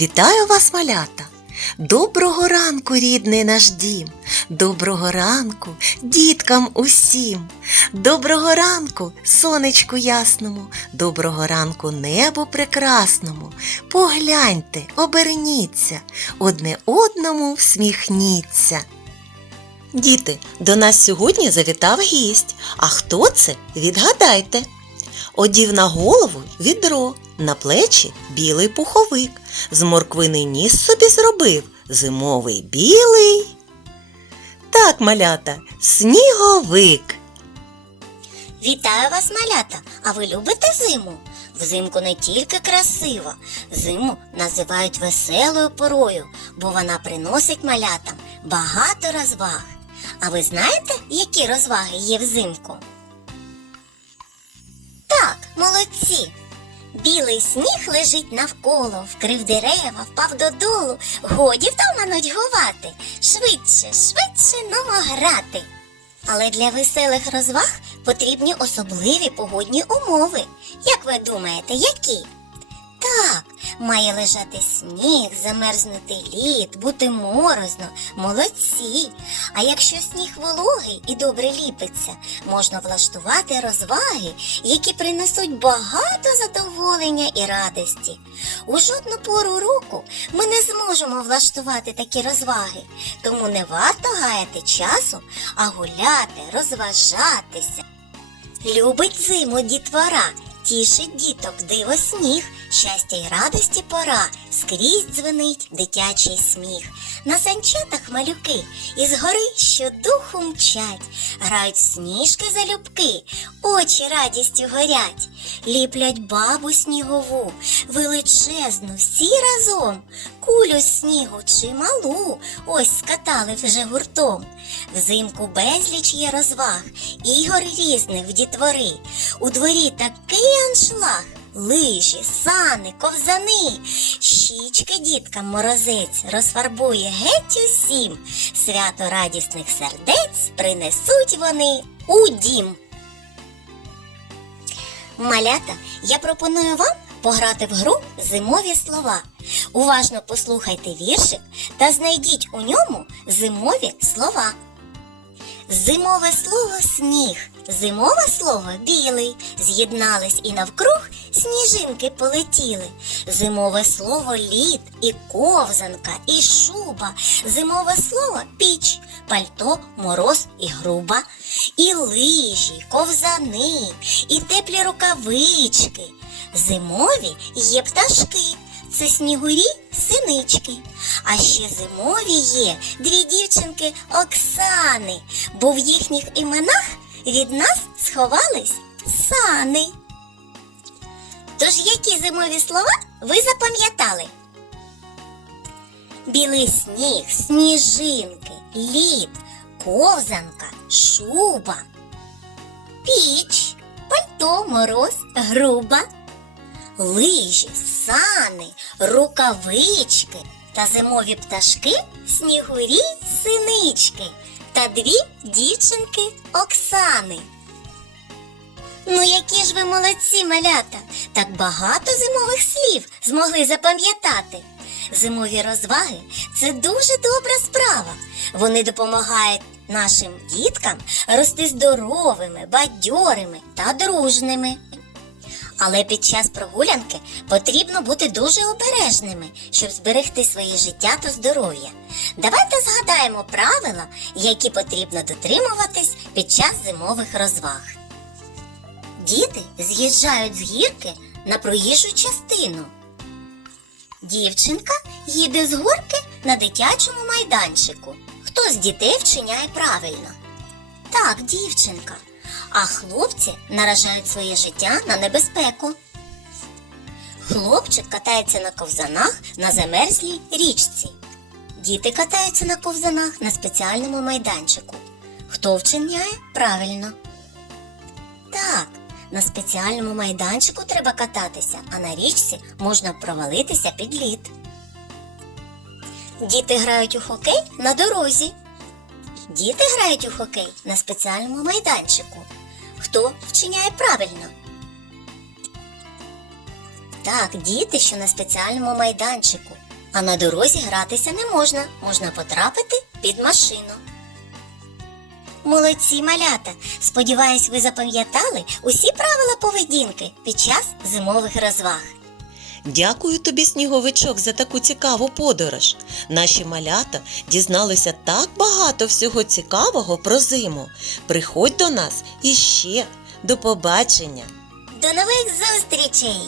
Вітаю вас, малята! Доброго ранку, рідний наш дім! Доброго ранку діткам усім! Доброго ранку, сонечку ясному, доброго ранку небу прекрасному. Погляньте, оберніться, одне одному всміхніться. Діти, до нас сьогодні завітав гість. А хто це? Відгадайте. Одів на голову відро, на плечі білий пуховик. З морквини ніс собі зробив зимовий білий. Так, малята, сніговик. Вітаю вас, малята! А ви любите зиму? Взимку не тільки красиво, зиму називають веселою порою, бо вона приносить малятам багато розваг. А ви знаєте, які розваги є взимку? Так, молодці! Білий сніг лежить навколо, вкрив дерева, впав додолу. Годі вдома нудьгувати. Швидше, швидше нумо грати. Але для веселих розваг потрібні особливі погодні умови. Як ви думаєте, які? Так, має лежати сніг, замерзнути лід, бути морозно, молодці. А якщо сніг вологий і добре ліпиться, можна влаштувати розваги, які принесуть багато задоволення і радості. У жодну пору року ми не зможемо влаштувати такі розваги, тому не варто гаяти часу, а гуляти, розважатися. Любить зиму дітвора, тішить діток диво сніг, щастя й радості пора, скрізь дзвенить дитячий сміх. На санчатах малюки із гори щодуху мчать, грають сніжки залюбки, очі радістю горять, ліплять бабу снігову, величезну, всі разом, кулю снігу чи малу, ось скатали вже гуртом. Взимку безліч є розваг, ігор різних в дітвори. У дворі такий аншлаг. Лижі, сани, ковзани, щічки діткам морозець розфарбує геть усім. Свято радісних сердець принесуть вони у дім. Малята, я пропоную вам пограти в гру зимові слова. Уважно послухайте віршик та знайдіть у ньому зимові слова. Зимове слово сніг, зимове слово білий. З'єднались і навкруг сніжинки полетіли. Зимове слово лід, і ковзанка, і шуба. Зимове слово піч, пальто, мороз і груба. І лижі, ковзани, і теплі рукавички. Зимові є пташки. Це снігурі синички. А ще зимові є дві дівчинки Оксани, бо в їхніх іменах від нас сховались сани. Тож які зимові слова ви запам'ятали? Білий сніг, сніжинки, лід, ковзанка, шуба, піч, пальто, мороз, груба лижі, сани, рукавички та зимові пташки, снігурі, синички та дві дівчинки Оксани. Ну, які ж ви молодці, малята! Так багато зимових слів змогли запам'ятати. Зимові розваги це дуже добра справа. Вони допомагають нашим діткам рости здоровими, бадьорими та дружними. Але під час прогулянки потрібно бути дуже обережними, щоб зберегти своє життя та здоров'я. Давайте згадаємо правила, які потрібно дотримуватись під час зимових розваг. Діти з'їжджають з гірки на проїжджу частину. Дівчинка їде з горки на дитячому майданчику. Хто з дітей вчиняє правильно? Так, дівчинка. А хлопці наражають своє життя на небезпеку. Хлопчик катається на ковзанах на замерзлій річці. Діти катаються на ковзанах на спеціальному майданчику. Хто вчиняє правильно? Так, на спеціальному майданчику треба кататися, а на річці можна провалитися під лід. Діти грають у хокей на дорозі. Діти грають у хокей на спеціальному майданчику. Хто вчиняє правильно? Так, діти, що на спеціальному майданчику. А на дорозі гратися не можна, можна потрапити під машину. Молодці малята! Сподіваюсь, ви запам'ятали усі правила поведінки під час зимових розваг. Дякую тобі, сніговичок, за таку цікаву подорож. Наші малята дізналися так багато всього цікавого про зиму. Приходь до нас іще. До побачення! До нових зустрічей!